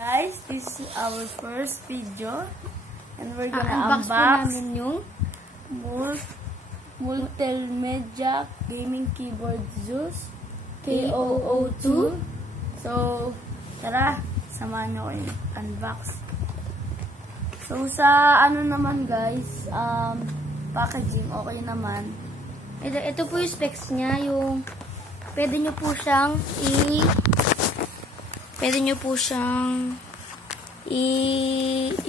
Guys, this is our first video and we're gonna unbox unbox yung Multimedia Gaming Keyboard Zeus K002. So, tara, samahan nyo ko yung unbox. So, sa ano naman guys, packaging, okay naman. Ito po yung specs niya, yung pwede nyo po siyang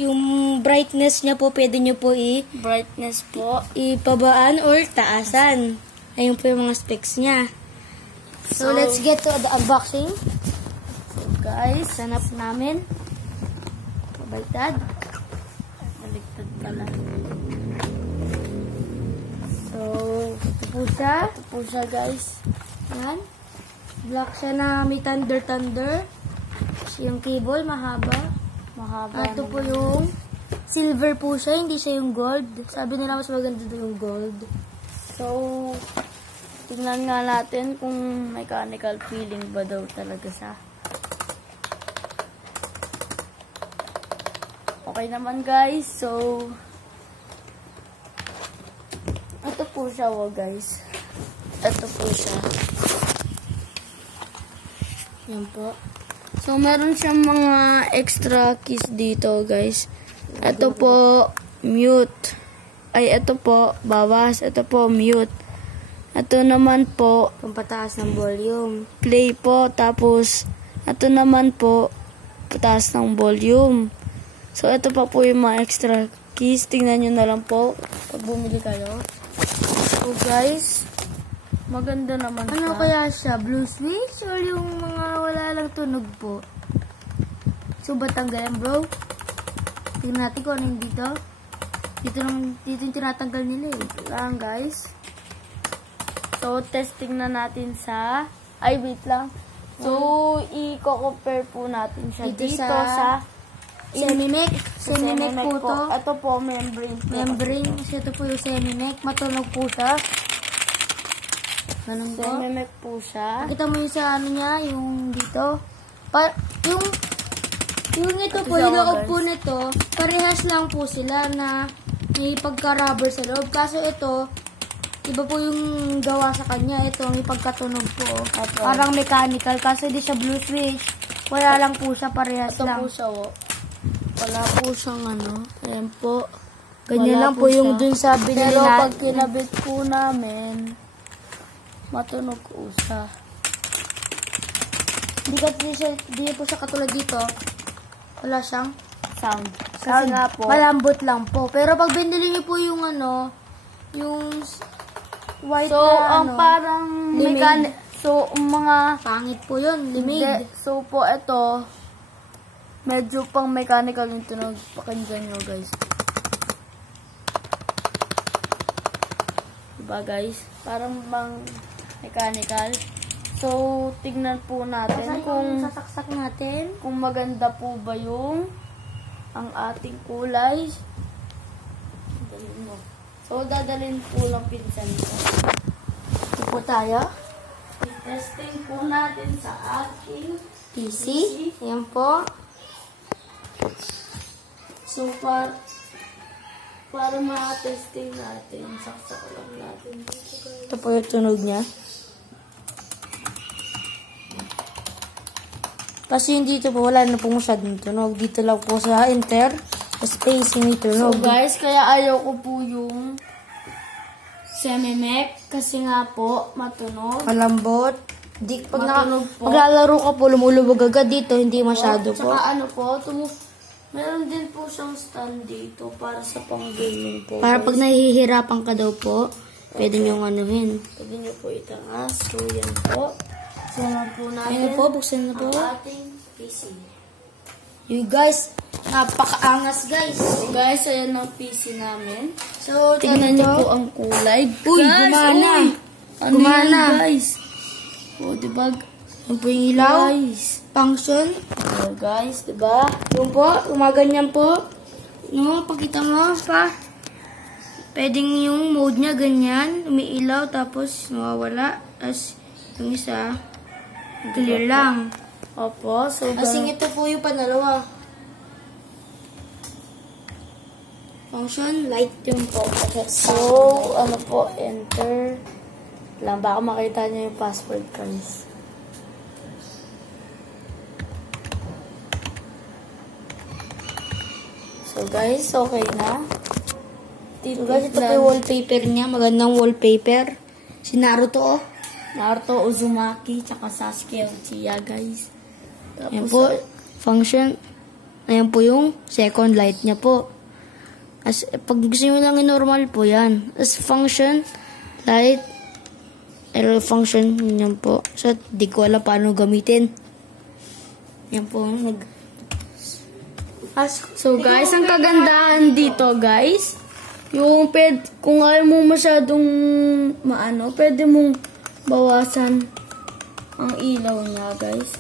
yung brightness niya po, pwede nyo po Brightness po. ipabaan or taasan. Ayun po yung mga specs niya. So let's get to the unboxing. So, guys, Sanap namin. baliktad pala. So, ito po siya guys. Yan. Black siya na may thunder. Yung cable, mahaba. Ito po yung silver po siya, hindi siya yung gold. Sabi nila mas maganda doon yung gold. So, tingnan nga natin kung mechanical feeling ba daw talaga siya. Okay naman guys. So, ito po siya guys. Ito po siya. Yan po. So, meron siyang mga extra keys dito, guys. Ito po, mute. Ay, ito po, bawas. Ito po, mute. Ito naman po, Pampataas ng volume. play po. Tapos, ito naman po, pataas ng volume. So, ito pa po yung mga extra keys. Tingnan nyo na lang po pag bumili kayo. So, guys, maganda naman siya. Ano kaya siya? Blue switch or yung mga wala lang tunog po? So, ba tanggalan, bro? Tingnan natin kung ano yung dito. Dito yung tinatanggal nila eh. Lang, guys. So, testing na natin sa... Ay, wait lang. So, i-compare po natin siya dito sa Semi-neck. Semi-neck po to. Ito po, membrane. Membrane. Kasi ito po yung semi-neck. Matunog po siya. Ganun po. Semi-neck po siya. Nakita mo yung sa ano niya, yung dito. Yung ito po, siya, yung loob guys. po nito, parehas lang po sila na may pagka-rubber sa loob. Kaso ito, iba po yung gawa sa kanya. Ito, may pagkatunog po. Ito. Parang mechanical. Kaso di siya blue switch. Wala lang po siya, parehas Ito lang. po siya, wala po siyang ano. Ayan po. Ganyan Wala lang po yung siya. dun sa binili Pero na. pag kinabit po namin, matunog po siya. Hindi po siya katulad dito. Wala siyang Sound. kasi Sound nga po. malambot lang po. Pero pag binili niyo po yung ano, yung white So, na ang ano, parang limig. So, mga... Pangit po yun, limig. Hindi. So, po, ito, medyo pang mechanical yung tunog. Pakinggan nyo, guys. Diba, guys? Parang bang mechanical. So, tignan po natin Saan kung yung sasaksak natin? maganda po ba yung ang ating kulay. Dadalhin mo. So, dadalhin po lang pinsan ko. Ito po tayo. I-testing po natin sa ating PC. Ayan po. So, para ma-testing natin, saksak lang natin dito, guys. Ito po yung tunog niya. Kasi yung dito po, wala na po masyadong tunog. Dito lang po sa enter, spacing yung tunog. So, guys, kaya ayaw ko po yung semi-mech kasi nga po, matunog. Malambot. Matunog po. Paglalaro ka po, lumulubog agad dito, hindi masyado po. Tsaka ano po, meron din po siyang stand dito para sa pang-gaming po. Para guys. pag nahihirapan ka daw po, pwede nyo anuhin. Pwede nyo po itangas. So, yan po. So, po natin Ayun po, buksan na po. ang ating PC. You guys, napakaangas guys. So, guys, ayan ang PC namin. So, Tingnan niyo po ang kulay. Uy, Guys, gumana. uy! Ano Gumana. yan, guys? O, diba? Yung po yung ilaw. Guys. Function. O, guys, diba? Yung po, umaganyan po. No, pakita mo pa. Pwedeng yung mode niya ganyan, umiilaw tapos nawawala. As yung isa, clear lang. Opo, so Kasing ito po yung panalawa. Function, light yung po. So, ano po, enter. Lang, baka makita niyo yung password, guys. So, guys, okay na. So, guys, ito po yung wallpaper niya. Magandang wallpaper. Si Naruto, oh. Naruto Uzumaki, tsaka Sasuke Uchiha, guys. Tapos, Ayan po, function. Ayan po yung second light niya po. As, pag gusto nyo lang normal po yan. As function, light, error function, yan po. So, di ko alam paano gamitin. Yan po, so guys, ang kagandahan dito, guys, yung kung ayaw mo masyadong maano, pwede mong bawasan ang ilaw niya, guys.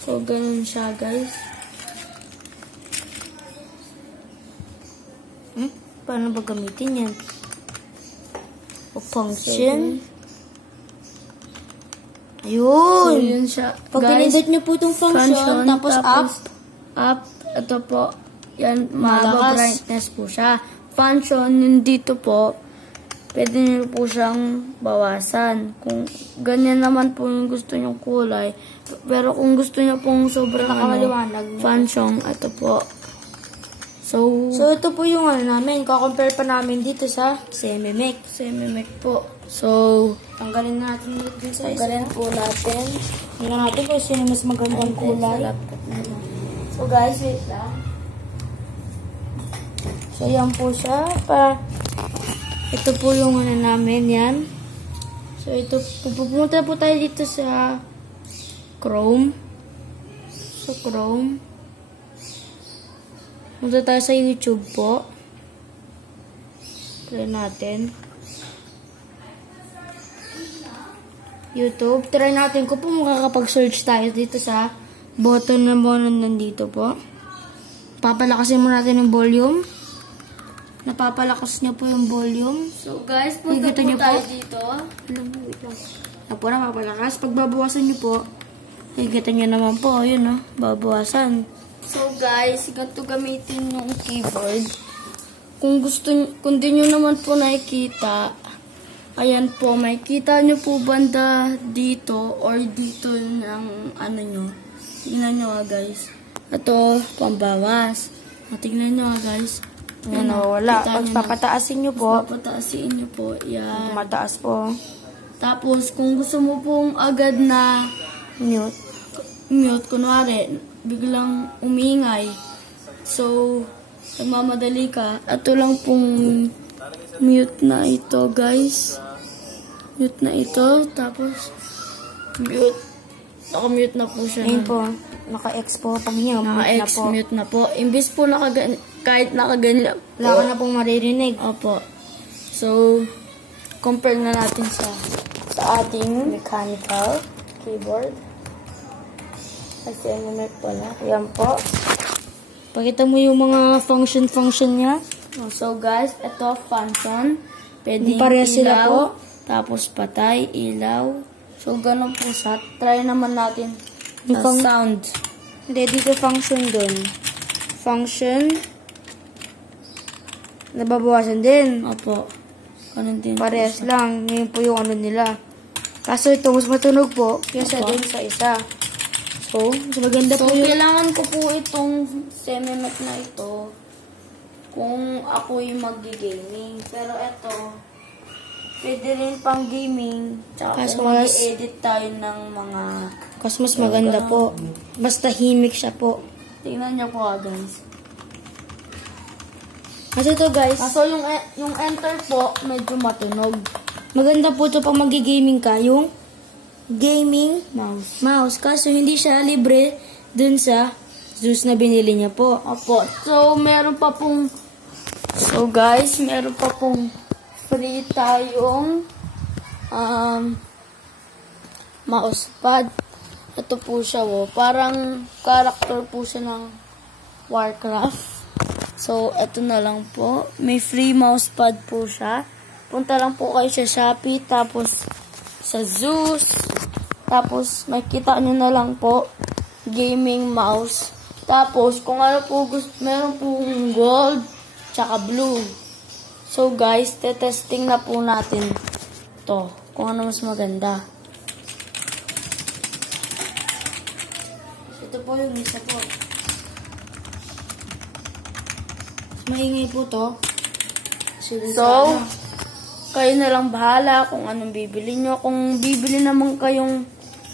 So, ganun siya, guys. Paano ba gamitin yan? O function. So, Ayun. yun siya, Pag guys. pinindot nyo po itong function, tapos up. Ito po, yan, Malakas. mahaba brightness po siya. Function, yung dito po, pwede nyo po siyang bawasan. Kung ganyan naman po yung gusto nyong kulay. Pero kung gusto nyo pong sobrang Nakamaliwanag. function, ito po. So, So, ito po yung namin. Kakompare pa namin dito sa Semimec. semi-mech po. So, Tanggalin natin dito sa isa. tanggalin po natin. Tingnan natin kung sino mas magandang kulay. So, guys, wait lang. So, yan po siya. Ito po yung namin, yan. So, ito, pupunta po tayo dito sa Chrome. Sa Chrome. Punta tayo sa YouTube po. Try natin. YouTube. Try natin kung po makakapag-search tayo dito sa button na nandito po. Papalakasin mo natin yung volume. Napapalakas niya po yung volume. So, guys, punta Higutan po niyo tayo po. dito. Wait lang. Yan po, napapalakas. Pag babawasan niyo po, higutan niyo naman po. Yun, no? Babawasan. So, guys, ganito gamitin yung keyboard. Kung di nyo naman po nakikita, ayan po, may kita nyo po banda dito or dito ng ano nyo. Tingnan nyo nga, guys. Ito, pambawas. Tingnan nyo nga, guys. Yan, wala. Pag papataasin niyo po, Papataasin nyo po. Yan. mataas po. Tapos, kung gusto mo pong agad na mute, kunwari, biglang umingay. So, nagmamadali ka. Ito lang pong mute na ito, guys. Mute na ito. Tapos, mute. Naka-mute na po siya. Ayun po, naka-X po. Pag niya, mute na Naka-X, po. mute na po. Imbis po kahit nakaganyan. Wala ka na pong maririnig. Opo. So, compare na natin sa ating mechanical keyboard. Kasi Semimec pala. Yan po. Pakita mo yung mga function niya. So guys, ito function. Pwede Parehas sila po. Tapos patay, ilaw. So ganun po sa. Try naman natin Yung sa sound. Hindi, dito function dun. Function. Nababawasan din. Opo. Ganun din. Parehas lang. Ngayon po yung ano nila. Kaso ito, mas matunog po. Kaysa Opo. dun sa isa. So, mas maganda So po yung... kailangan ko po itong Semimec na ito kung ako'y mag-gaming. Pero ito, pwede rin pang gaming. Tsaka Kaso kung mas- mag-edit tayo ng mga... Kasi mas maganda po. Basta himik siya po. Tingnan niyo po guys. Kasi ito guys, Kaso yung enter po, medyo matunog. maganda po ito pag mag-gaming ka. Yung gaming mouse. Kaso hindi siya libre dun sa Zeus na binili niya po. Opo. So, meron pa pong... So, guys, meron pa pong free tayong mousepad. Ito po siya, oh. Parang character po siya ng Warcraft. So, ito na lang po. May free mousepad po siya. Punta lang po kayo sa Shopee, tapos sa Zeus, Tapos, makikita nyo na lang po, gaming mouse. Tapos, kung ano po gusto, meron pong gold, tsaka blue. So, guys, testing na po natin to kung ano mas maganda. Ito po yung isa po. Maingay po to. So, kayo na lang bahala kung anong bibili nyo. Kung bibili naman kayong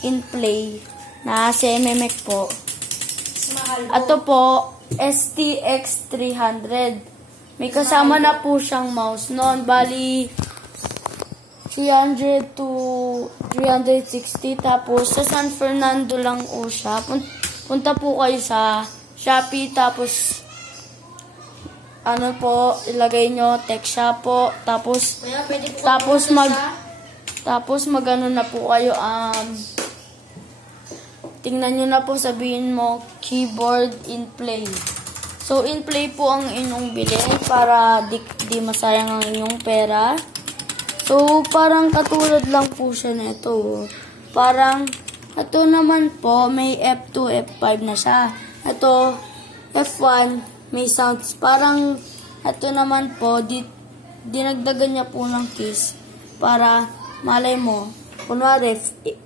in play na CMMX po. Ito po, STX 300. May kasama na po siyang mouse noon. Bali, 300 to 360. Tapos, sa San Fernando lang po siya. Punta po kayo sa Shopee. Tapos, ano po, ilagay nyo, text shop po. Tapos, tapos magano na po kayo, tingnan nyo na po, sabihin mo, keyboard in play. So, in play po ang inyong bilhin para di masayang ang inyong pera. So, parang katulad lang po siya nito. Parang, ito naman po, may F2, F5 na siya. Ito, F1, may sounds. Parang, ito naman po, dinagdagan niya po ng keys para, malay mo, kunwari,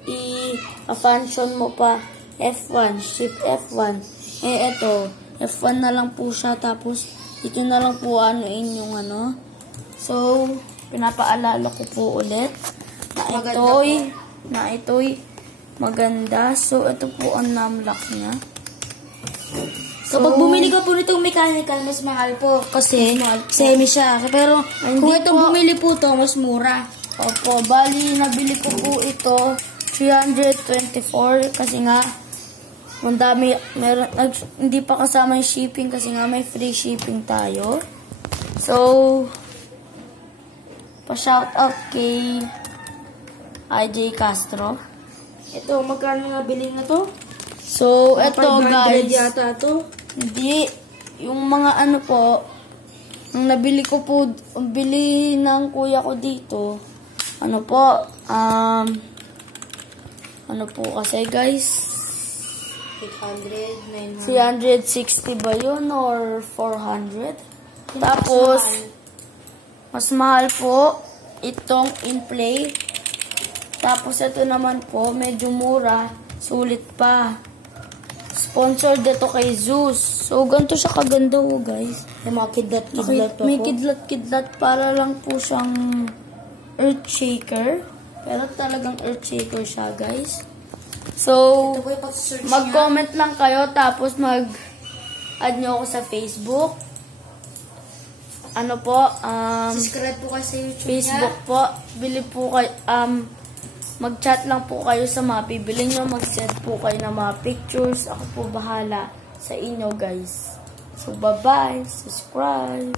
i-function mo pa, F1, shift F1. Eh, ito, F1 na lang po siya, tapos, ito na lang po yung ano. So, pinapaalala ko po ulit, na ito'y maganda. So, ito po ang numlock niya. Kapag bumili ka po nitong mechanical, mas mahal po. Kasi, semi siya. Pero, kung itong bumili po to, mas mura. Opo, bali, nabili ko po ito, 324, kasi nga, ang dami, hindi pa kasama yung shipping, kasi nga may free shipping tayo. So, pa-shoutout kay IJ Castro. Ito, magkano nga bili na to? So, ito guys, yata to. Hindi, yung mga ano po, ang nabili ko po, ang bili ng kuya ko dito, ano po, ano po kasi guys, 800, 360 ba yun or 400? Tapos, mas mahal po itong in play. Tapos, ito naman po, medyo mura, sulit pa. Sponsored ito kay Zeus. So, ganito siya kaganda po, guys. May mga kidlat-kidlat pa May po. kidlat-kidlat para lang po siyang earth shaker. Pero talagang earth shaker siya, guys. So, mag-comment lang kayo, tapos mag-add nyo ako sa Facebook. Ano po, subscribe po kayo sa YouTube Facebook niya. po. Bili po kayo, mag-chat lang po kayo sa mga bibili nyo. Mag-send po kayo ng mga pictures. Ako po bahala sa inyo, guys. So, bye-bye. Subscribe.